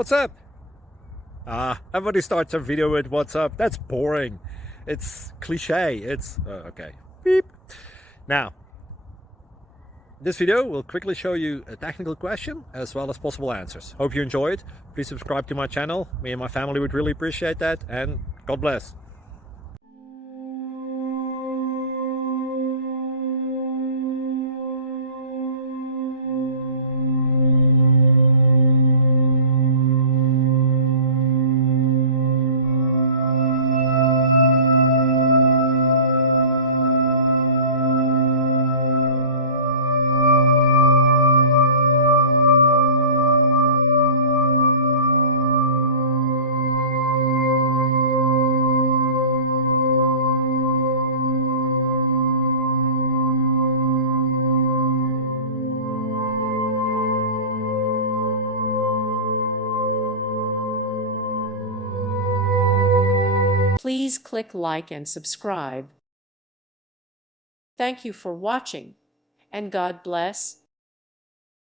What's up? Everybody starts a video with what's up. That's boring. It's cliche. It's okay. Beep. Now, this video will quickly show you a technical question as well as possible answers. Hope you enjoy it. Please subscribe to my channel. Me and my family would really appreciate that, and God bless. Please click like and subscribe. Thank you for watching, and God bless.